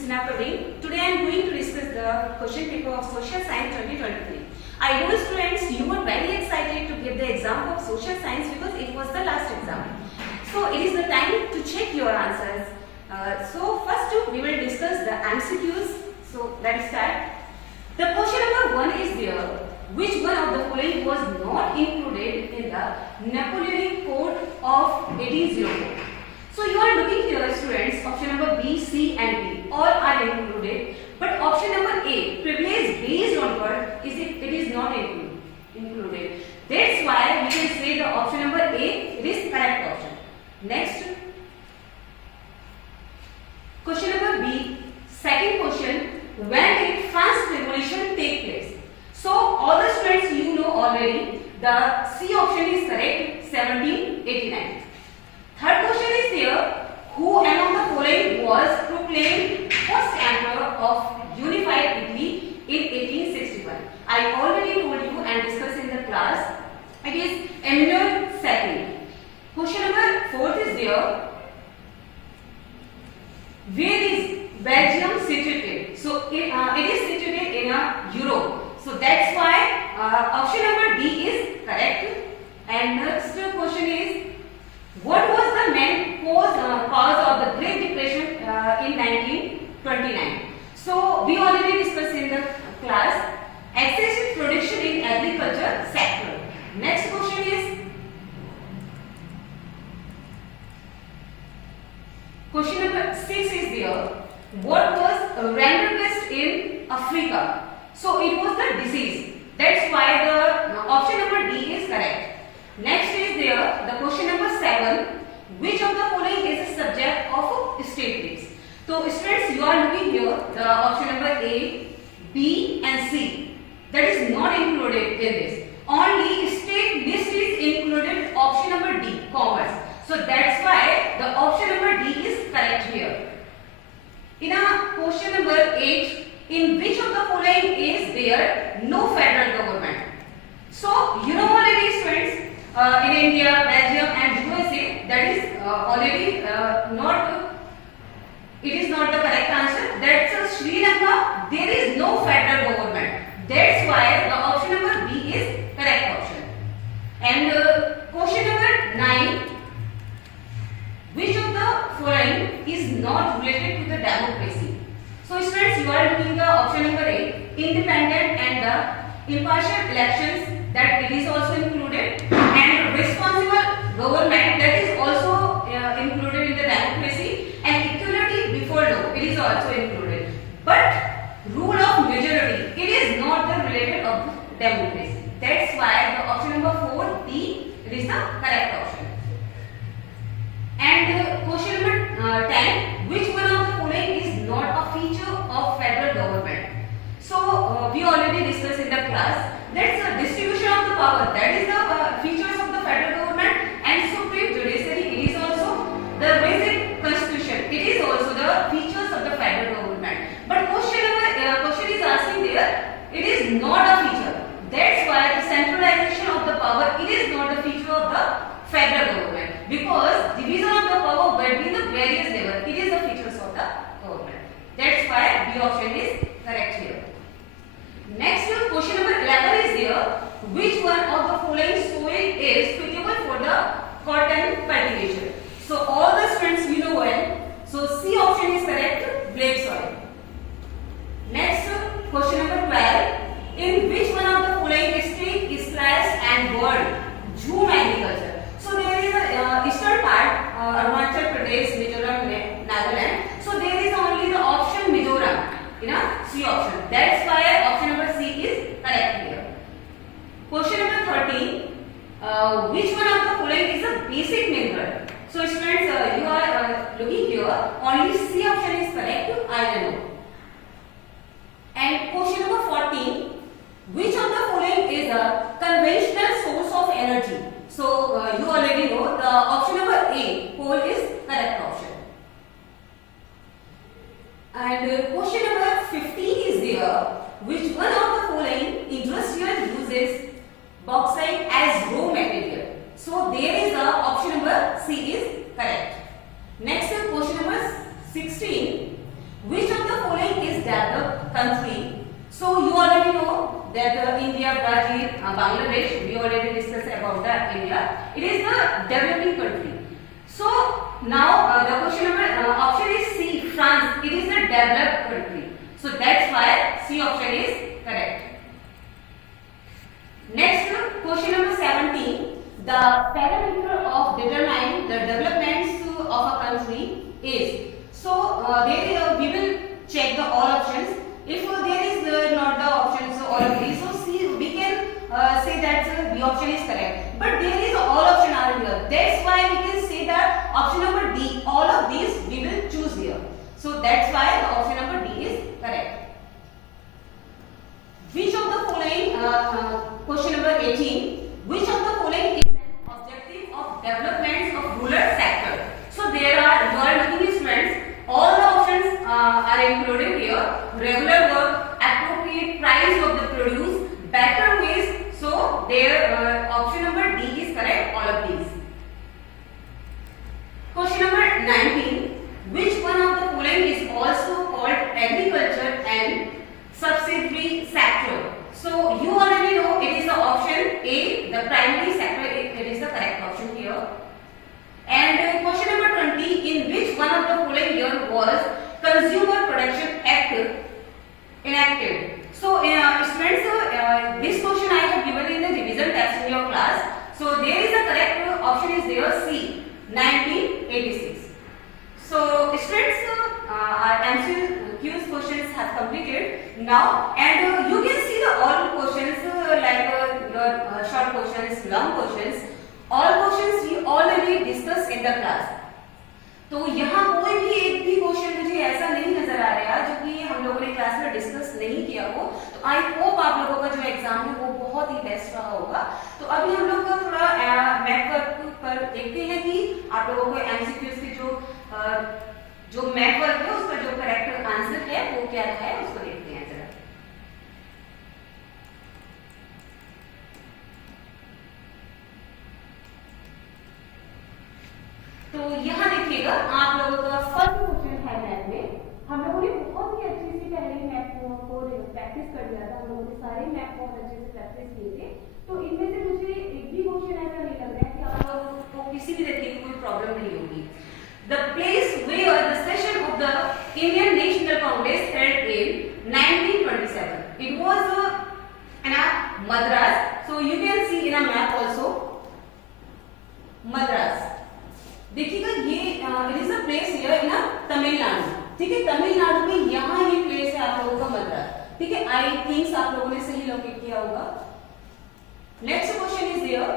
Sina Praveen. Today I am going to discuss the question paper of Social Science 2023. I know students, you were very excited to give the exam of Social Science because it was the last exam. So it is the time to check your answers. So first we will discuss the MCQs. So let's start. The question number 1 is there. Which one of the following was not included in the Napoleonic Code of 1804? So you are looking here, students, option number B, C and D all are included, but option number A, privilege based on birth, it is not included. That's why we can say the option number A, it is correct option. Next, question number B, second question, when did France Revolution take place? So all the students you know already, the C option is correct, 1789. Third question is there, who among the following was proclaimed first emperor of unified Italy in 1861? I already told you and discussed in the class, it is Emmanuel II. Question number 4 is there, where is Belgium situated? So it is situated in Europe. So that's why option number D is correct. And next question is, what was the main cause of the Great Depression in 1929? So we already discussed in the class, excessive production in agriculture sector. Next question is, question number 6 is there. What was rinderpest in Africa? So it was the disease. That's why the option number D is correct. Next is there the question number 7. Which of the following is the subject of statistics? So students, you are looking here the option number A, B and C. That is not included in this. Only state list is included option number D, commerce. So that's why the option number D is correct here. In a question number 8, in which of the following is there no federal government? So you know already students, in India, Belgium and USA, that is already it is not the correct answer. That's Sri Lanka, there is no federal government. That's why the option number B is correct option. And question number 9, which of the following is not related to the democracy? So students, you are looking the option number A, independent and the impartial elections, that it is also included, and responsible government, that is also included in the democracy, and equality before law, it is also included. But rule of majority, it is not the related of democracy. That's why the option number 4, D, it is the correct option. And question number 10, which one of the following is not a feature of federal government? So we already discussed in the class, that's the distribution of the power, that is the features of the federal government, and supreme judiciary, it is also the basic constitution, it is also the features of the federal government. But question is asking there, it is not a feature. That's why the centralization of the power, it is not a feature of the federal government, because division of the power between the various levels, it is the features of the government. That's why B option is correct here. Next question number 11 is there, which one of the following soil is suitable for the cotton cultivation? So all the students you know well, so C option is correct, black soil. Next question number 12, in which one of the following state is slash and word Zoom agriculture? So there is a eastern part, Arunachal Pradesh, Mizoram, Nagaland. So there is only the option Mizoram in a C option. That's why option number C is correct here. Question number 13, which one of the following is a basic mineral? So students, you are looking here, only C option is correct, iron ore. And question number 14, which of the following is a conventional source of energy? So you already know the option number A, coal is correct option. And question number 15 is there, which one of the following industrial uses bauxite as raw material? So there is the option number C is correct. Next question number 16, which of the following is developed country? So you already know that India, Brazil, Bangladesh, we already discussed about that India. It is the developing country. So now the question number option is C, France. It is the developed country. So that's why C option is correct. Next, question number 17. The parameter of determining the developments of a country is. So we will check the all options. If there is not the options all of these, so C we can say that the option is correct. But there is all option are here. That's why we can say that option number D. All of these we will choose here. So that's why the option number D is correct. Which of the following question number 18. Which of the following is an objective of development of rural sector? So there are, you are looking students, all the options are included here. Regular work, appropriate price of the produce, better ways. So their option number D is correct, all of these. Question number 19. Which one of the following is also called agriculture and subsidiary sector? So you already know it is the option A, the primary sector. It is the correct option here. And question number 20. In which one of the following year was Consumer Protection Act enacted? So students, this question I have given in the revision test in your class. So there is a correct option is there, C, 1986. So students, our MCQ questions have completed now, and you can see the all questions like your short questions, long questions. All questions we already discussed in the class. तो यहाँ कोई भी एक भी question मुझे ऐसा नहीं नजर आ रहा जो कि हम लोगों ने क्लास में डिस्कस नहीं किया हो. तो आई होप आप लोगों का जो एग्जाम है वो बहुत ही बेस्ट रहा होगा. तो अभी हम लोग थोड़ा मैथ वर्क पर देखते हैं कि आप लोगों को एमसीक्यूज के जो मैथ वर्क है उसका जो करेक्ट आंसर है वो क्या है उसको देखते हैं जरा. तो यहाँ देखिएगा आप लोगों का फर्स्ट क्वेश्चन है मैथ में. हम लोगों ने बहुत ही अच्छे से पहले मैथ को प्रैक्टिस कर लिया था. हम लोगों ने सारे मैथ बहुत अच्छे से प्रैक्टिस किए थे. तो इनमें से मुझे एक भी क्वेश्चन ऐसा नहीं लग रहा है कि आप लोगों को किसी भी तरीके की कोई प्रॉब्लम नहीं होगी. The place where the session of the Indian National Congress held in 1927. It was in Madras. So you can see in a map also Madras. देखिएगा ये it is a place here in Tamil Nadu. ठीक है, तमिलनाडु में यहाँ ये place है आप लोगों का मद्रास. ठीक है, आई थिंक्स आप लोगों ने सही लोकेट किया होगा. Next question is here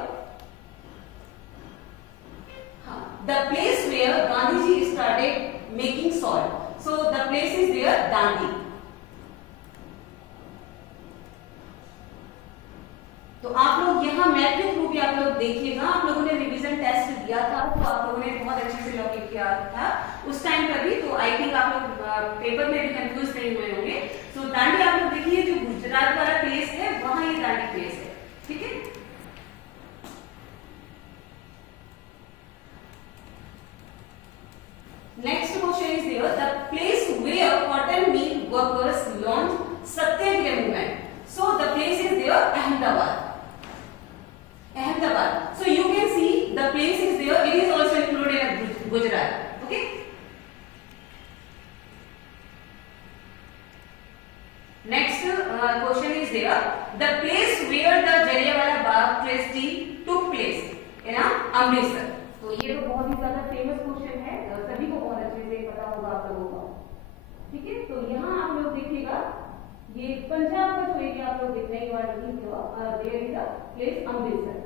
the place where Gandhi ji started making salt. So the place is here Dandi. तो आप लोग यहाँ मैथ के थ्रू भी आप लोग देखिएगा. आप लोगों ने रिवीजन टेस्ट दिया था तो आप लोगों ने बहुत अच्छे से लोकेट किया था उस टाइम पर भी. तो आई थिंक आप लोग पेपर में भी कंफ्यूज नहीं हुए होंगे. सो दांडी आप लोग देखिए जो गुजरात वाला प्लेस है वहां ये दांडी प्लेस है. ठीक है, next question is there the place where cotton mill workers launch satyagraha movement. So the place is there Ahmedabad. Ahmedabad. So you can see the place is there. It is also included in Gujarat. Okay. Next question is there. The place where the Jallianwala Bagh tragedy took place in Amritsar. तो ये तो बहुत ही ज्यादा famous question है. सभी को बहुत अच्छे से पता होगा आप लोगों को. ठीक है, तो यहाँ आप लोग देखिएगा ये पंजाब का जो एरिया आप लोग देख रहे हैं there is a place Amritsar.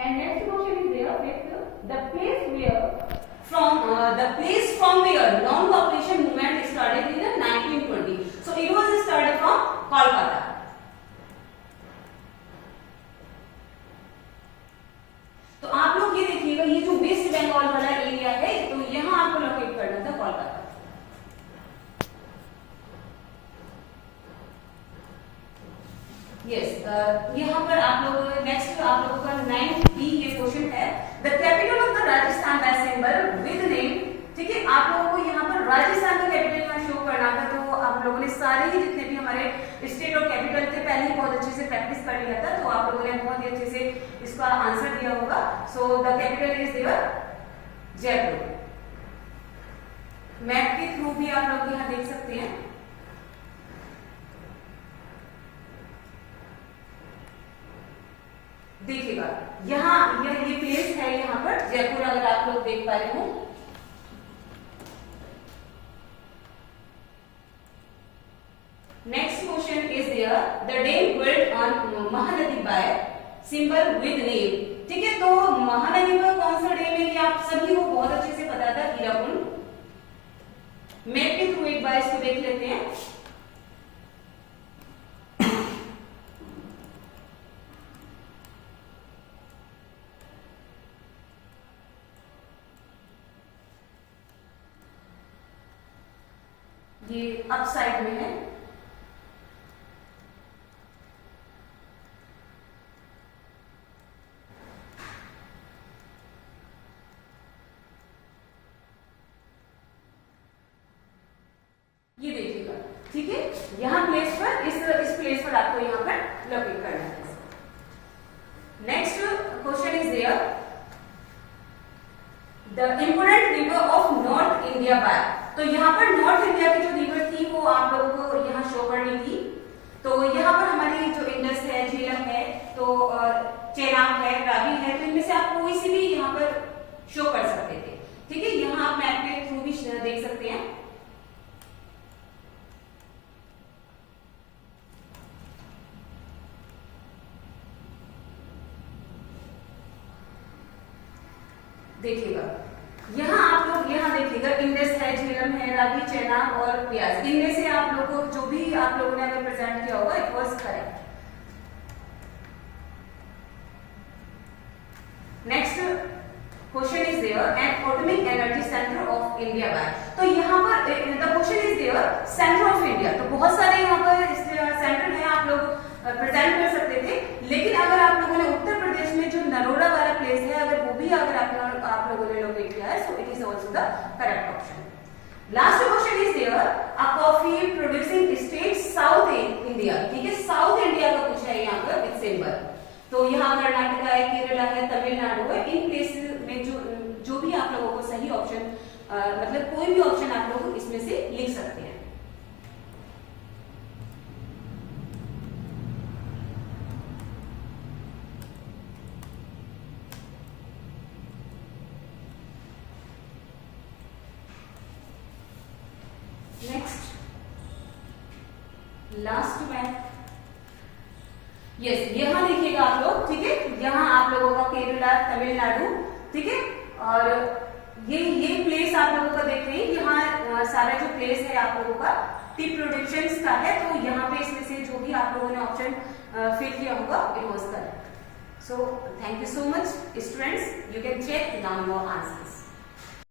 And next question is there with the place from where non-cooperation movement started in the 1920. So it was started from Kolkata. तो आप लोग ये देखिएगा ये जो वेस्ट बंगाल वाला एरिया है तो यहाँ आपको लोकेट करना था कोलकाता. यस, यहाँ पर आप लोग नेक्स्ट आप लोगों का 9B ये क्वेश्चन है. The capital of the Rajasthan was लोगों ने सारे ही जितने भी हमारे स्टेट और कैपिटल थे पहले ही बहुत अच्छे से प्रैक्टिस कर लिया था, तो आप लोगों ने बहुत ही अच्छे से इसका आंसर दिया होगा। So the capital is there Jaipur. Map के थ्रू भी आप लोग यहाँ देख सकते हैं। देखिएगा यहाँ ये प्लेस है, यहाँ पर जयपुर अगर आप लोग देख पा रहे हो। Next question is there the dam built on Mahanadi by symbol with name. ठीक है, तो महानदी पर कौन सा डैम है ये आप सभी को बहुत अच्छे से पता था, हीराकुंड। मैप के थ्रू एक बार इसको देख लेते हैं। ये अप साइड में है। ये देखिएगा, ठीक है, यहाँ प्लेस पर इस प्लेस पर आपको यहाँ पर लोकेट करना है। Next question is there the important river of north India by. तो यहाँ पर नॉर्थ इंडिया की जो रिवर थी वो आप लोगों को यहाँ शो करनी थी। तो यहाँ पर हमारी जो इंडस है, झेलम है, तो चेनाब है, रावी है, तो इनमें से आप कोई सी भी यहाँ पर शो कर सकते थे। ठीक है, यहाँ आप मैप के थ्रू भी देख सकते हैं। देखिएगा यहाँ आप लोग यहाँ देखिएगा इंडस है, झेलम है, रावी, चेनाब और ब्यास। इनमें से आप लोगों को जो भी आप लोगों ने अगर प्रेजेंट किया होगा it was correct. Next question is there an atomic energy centre of India by. तो यहाँ पर the question is there centre of India. तो बहुत सारे यहाँ पर सेंटर है, आप लोग प्रेजेंट कर सकते थे, लेकिन अगर आप लोगों ने उत्तर प्रदेश में जो नरोड़ा वाला प्लेस है अगर वो भी अगर आप लोगों ने लोकेट किया है, so it is also the correct option. Last question is there a coffee producing state south India. ठीक है, साउथ इंडिया का पूछा है यहाँ पर विद सिंबल। तो यहाँ कर्नाटका है, केरला है, तमिलनाडु है। इन प्लेसेस में जो भी आप लोगों को सही ऑप्शन मतलब कोई भी ऑप्शन आप लोग इसमें से लिख सकते हैं। नेक्स्ट लास्ट में यस, यहाँ देखिएगा आप लोग। ठीक है, यहाँ आप लोगों का केरला, तमिलनाडु, ठीक है, और ये प्लेस आप लोगों का देख रहे हैं। यहाँ सारा जो प्लेस है आप लोगों का टी प्रोडक्शंस का है। तो यहाँ पे इसमें से जो भी आप लोगों ने ऑप्शन फिल किया होगा it was correct. So thank you so much students, you can check now your answers.